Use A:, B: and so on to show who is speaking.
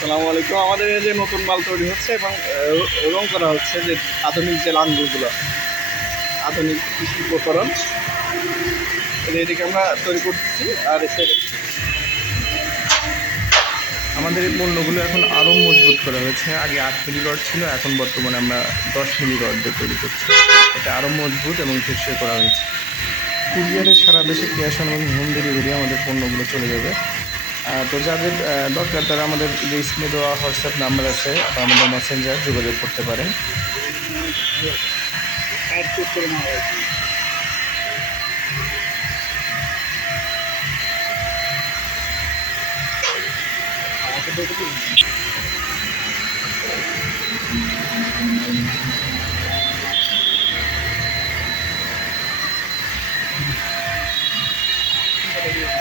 A: সালামু আলাইকুম। আমাদের এই যে নতুন মাল তৈরি হচ্ছে এবং রং করা হচ্ছে যে আধুনিক যে লাঙ্গুলগুলো আধুনিক কৃষি উপকরণ এদিকে আমরা তৈরি করতেছি আর এসে
B: আমাদের এই পণ্যগুলো এখন আরও মজবুত করা হয়েছে। আগে আট মিলি রড ছিল, এখন বর্তমানে আমরা দশ মিলি রড দিয়ে তৈরি করছি। এটা আরও মজবুত এবং টেকসই করা হয়েছে। কুরিয়ারে সারা দেশে ক্যাশ অন হোম ডেলিভারি আমাদের পণ্যগুলো চলে যাবে। তো যাদের দরকার, তারা আমাদের যে স্ক্রিনে দেওয়া হোয়াটসঅ্যাপ নাম্বার আছে, বা আমাদের মেসেঞ্জার যোগাযোগ করতে পারেন
A: Thank you.